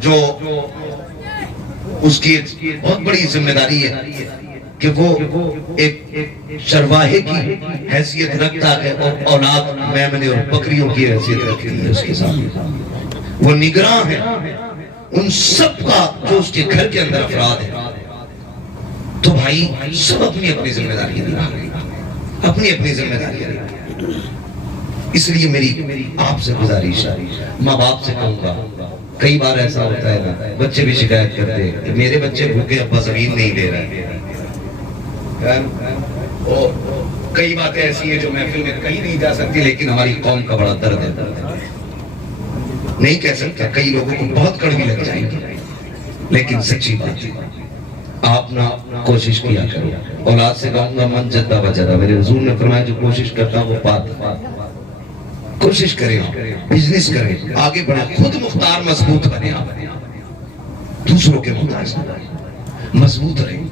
جو اس کی بہت بڑی ذمہ داری ہے کہ وہ ایک چرواہے کی حیثیت رکھتا ہے اور اولاد میمنے اور بکریوں کی حیثیت رکھتی ہے اس کے ساتھ، وہ نگراں ہے ان سب کا جو اس کے گھر کے اندر افراد ہے۔ تو بھائی سب اپنی اپنی ذمہ داری اپنی ذمہ داری۔ اس لیے میری آپ سے گزارش ہے، ماں باپ سے کہوں گا، کئی بار ایسا ہوتا ہے نا، بچے بھی شکایت کرتے ہیں کہ میرے بچے بھوکے، ابا زمین نہیں دے رہے۔ کئی باتیں ایسی ہیں جو محفل میں کہیں نہیں جا سکتی، لیکن ہماری قوم کا بڑا درد ہے، نہیں کہہ سکتا، کئی لوگوں کو بہت کڑوی لگ جائیں گی، لیکن سچی بات ہے۔ آپ نہ کوشش کیا کرو، اولاد سے کہوں گا من جدہ وجدہ، میرے حضور نے فرمایا جو کوشش کرتا وہ پاتا۔ کوشش کریں، بزنس کریں، آگے بڑھیں، خود مختار مضبوط بنے، دوسروں کے محتاج مضبوط رہیں۔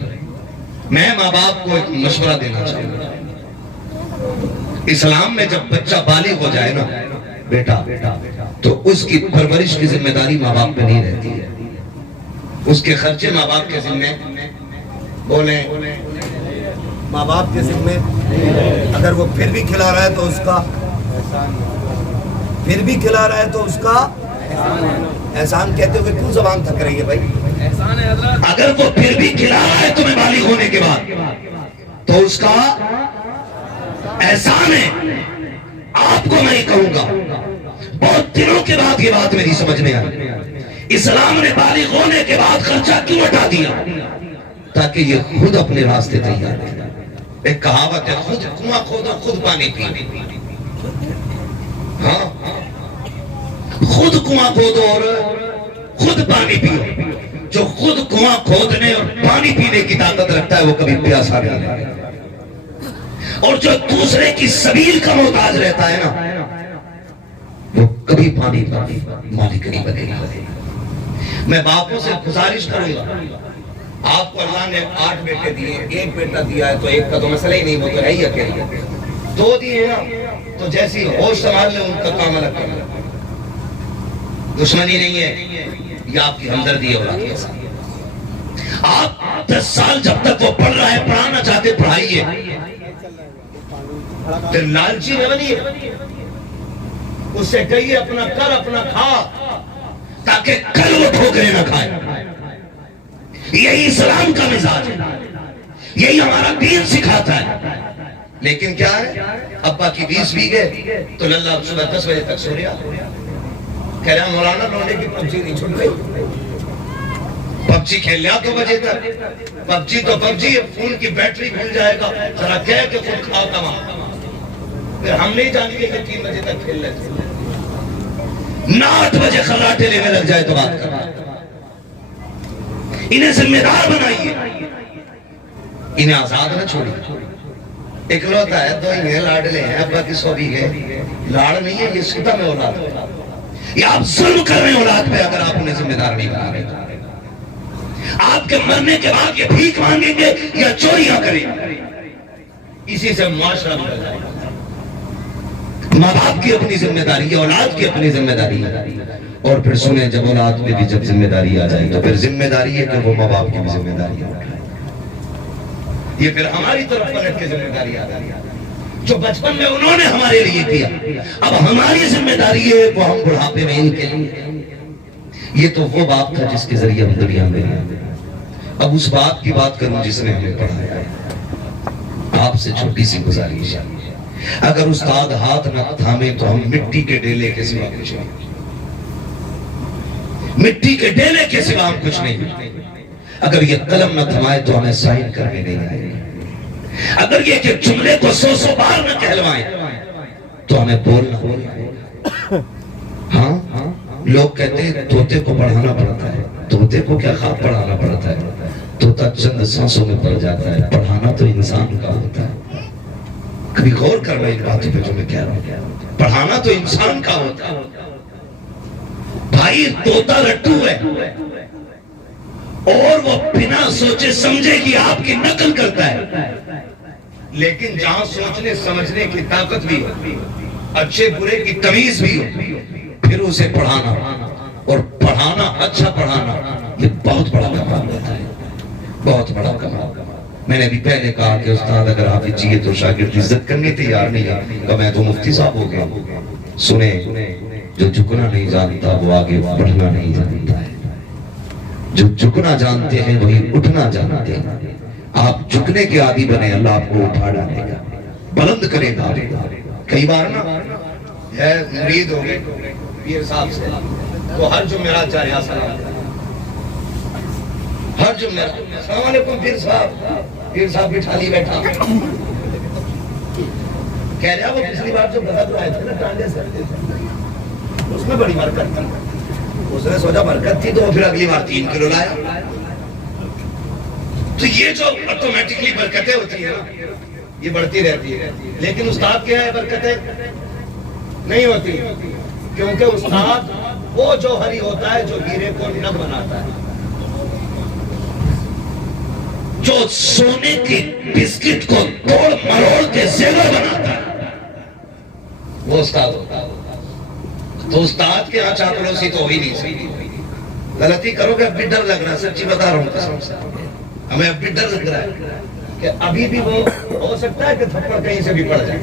میں ماں باپ کو ایک مشورہ دینا چاہوں گا، اسلام میں جب بچہ بالغ ہو جائے نا بیٹا، تو اس کی پرورش کی ذمہ داری ماں باپ پہ نہیں رہتی ہے، اس کے خرچے ماں باپ کے ذمہ، بولیں ماں باپ کے ذمہ۔ اگر وہ پھر بھی کھلا رہا ہے تو اس کا احسان کہتے ہوئے کیوں زبان تھک رہی ہے بھائی؟ اگر وہ پھر بھی کھلا رہا ہے تمہیں بالغ ہونے کے بعد تو اس کا احسان ہے۔ آپ کو میں کہوں گا، بہت دنوں کے بعد یہ بات میری سمجھ میں آئی، اسلام نے بالغ ہونے کے بعد خرچہ کیوں ہٹا دیا؟ تاکہ یہ خود اپنے راستے تیار کرے۔ ایک کہاوت ہے، خود کنواں کھودو خود پانی پیو۔ ہاں، خود کنواں کھودو اور خود پانی پیو۔ جو خود کنواں کھودنے اور پانی پینے کی طاقت رکھتا ہے وہ کبھی پیاسا نہیں رہتا، اور جو دوسرے کی سبیل کا محتاج رہتا ہے نا وہ کبھی پانی کا مالک نہیں بنے گا۔ میں باپوں سے گزارش کروں گا، آپ کو اللہ نے 8 بیٹے دیے، ایک بیٹا دیا ہے تو ایک کا تو مسئلہ ہی نہیں، وہ تو ہے ہی اکیلا۔ 2 دیے نا تو جیسی ہوش سنبھال لیں ان کا کام الگ کرنا۔ دشمنی نہیں ہے، یہ آپ کی ہمدردی ہے اولاد کے ساتھ۔ آپ 10 سال جب تک وہ پڑھ رہا ہے، پڑھانا چاہتے پڑھائیے، پھر لالچی نہ بنیے، اس سے کہیے اپنا کر اپنا کھا، تاکہ کل وہ ٹھوکریں نہ کھائے۔ یہی اسلام کا مزاج ہے، یہی ہمارا دین سکھاتا ہے۔ لیکن کیا ہے، ابا کی 20 بیگھے تو للہ صبح 10 بجے تک سو رہا، کہہ رہا مولانا لونے کی پبجی نہیں چھوٹ گئی، پبجی کھیل لیا 2 بجے تک، پبجی تو پبجی، فون کی بیٹری بھول جائے گا، ذرا کہہ کہ خود کھاؤ کما، پھر ہم نہیں جانیں گے کہ 3 بجے تک کھیل لیتے، 9 بجے خراٹے لینے لگ جائے تو بات کرنا۔ انہیں ذمہ دار بنائیے، انہیں آزاد نہ چھوڑیے۔ اکلوتا ہے، 2 ہی ہیں، لاڈلے ہیں، ابا کی 100 بیگھے، لاڑ نہیں ہے، یہ ستم ہے اولاد ہے۔ یہ آپ ظلم کر رہے ہیں اولاد پہ اگر آپ انہیں ذمہ دار نہیں بنا رہے۔ آپ کے مرنے کے بعد یہ بھیک مانگیں گے یا چوریاں کریں گے، اسی سے معاشرہ بگڑ جائے گا۔ ماں باپ کی اپنی ذمہ داری ہے، اولاد کی اپنی ذمہ داری ہے، اور پھر سنیں جب اولاد پہ بھی جب ذمہ داری آ جائے تو پھر ذمہ داری ہے کہ وہ ماں باپ کی بھی ذمہ داری ہے، یہ پھر ہماری طرف پلٹ کے ذمہ داری آ جائے، جو بچپن میں انہوں نے ہمارے لیے کیا، اب ہماری ذمہ داری ہے وہ ہم بڑھاپے میں ان کے لیے۔ یہ تو وہ باپ تھا جس کے ذریعے ہم دنیا میں ہیں۔ اب اس باپ کی بات کروں جس نے ہمیں پڑھایا ہے۔ آپ سے چھوٹی سی گزارش ہے، اگر استاد ہاتھ نہ تھامے تو ہم مٹی کے ڈیلے کے سوا کچھ نہیں، مٹی کے ڈیلے کے سوا ہم کچھ نہیں۔ اگر یہ قلم نہ تھمائے تو ہمیں سائن کرنے نہیں آئے، اگر یہ کہ جملے کو 100 بار نہ کہلوائیں تو ہمیں بولنا ہو۔ ہاں لوگ کہتے ہیں طوطے کو پڑھانا پڑتا ہے. طوطے کو کیا خواب پڑھانا پڑتا ہے؟ طوطا چند سانسوں میں پڑ جاتا ہے. پڑھانا تو انسان کا ہوتا ہے. کبھی غور کر رہے ان باتوں پہ جو میں کہہ رہا ہوں. پڑھانا تو انسان کا ہوتا ہے. بھائی طوطا لٹو ہے اور وہ بنا سوچے سمجھے کہ آپ کی نقل کرتا ہے، لیکن جہاں سوچنے سمجھنے کی طاقت بھی ہو، اچھے برے کی تمیز بھی ہو، پھر اسے پڑھانا اور پڑھانا، اچھا پڑھانا، یہ بہت بڑا کمال ہوتا ہے. بہت بڑا کمال. میں نے بھی پہلے کہا کہ استاد اگر آپ جیے تو شاگرد عزت کرنے تیار نہیں ہے کہ میں تو مفتی صاحب ہو گیا. سنیں، جو جھکنا نہیں جانتا وہ آگے بڑھنا نہیں جانتا ہے. جو جھکنا جانتے ہیں وہی اٹھنا جانتے ہیں. آپ جھکنے کے عادی بنے، اللہ آپ کو اٹھا ڈالے گا، بلند کرے گا. کئی بار نا ہے مرید ہو گئے پیر صاحب سے، تو ہر جمعرات جا رہا سلام، ہر جمعرات السلام علیکم پیر صاحب. پیر صاحب بٹھا لی بیٹھا، کہہ رہا وہ پچھلی بار جو غزل آئے تھے نا ٹانڈے سے، اس میں بڑی برکت تھی. اس نے سوچا برکت تھی تو وہ پھر اگلی بار 3 کلو لایا. تو یہ جو آٹومیٹکلی برکتیں ہوتی ہیں یہ بڑھتی رہتی ہے. لیکن استاد کیا ہے برکتیں نہیں ہوتی، کیونکہ استاد وہ جوہری ہوتا ہے جو ہیرے کو نہ بناتا ہے، جو سونے کی بسکٹ کو توڑ مروڑ کے زیور بناتا ہے، وہ استاد ہوتا ہے. تو استاد کے یہاں چاپلوسی تو ہو ہی نہیں سکتی. غلطی کرو گے اب بھی ڈر لگ رہا ہے، سچی بتا رہا ہوں قسم سے. ہمیں اب بھی ڈر لگ رہا ہے کہ ابھی بھی وہ ہو سکتا ہے کہ تھپڑ کہیں سے بھی پڑ جائے.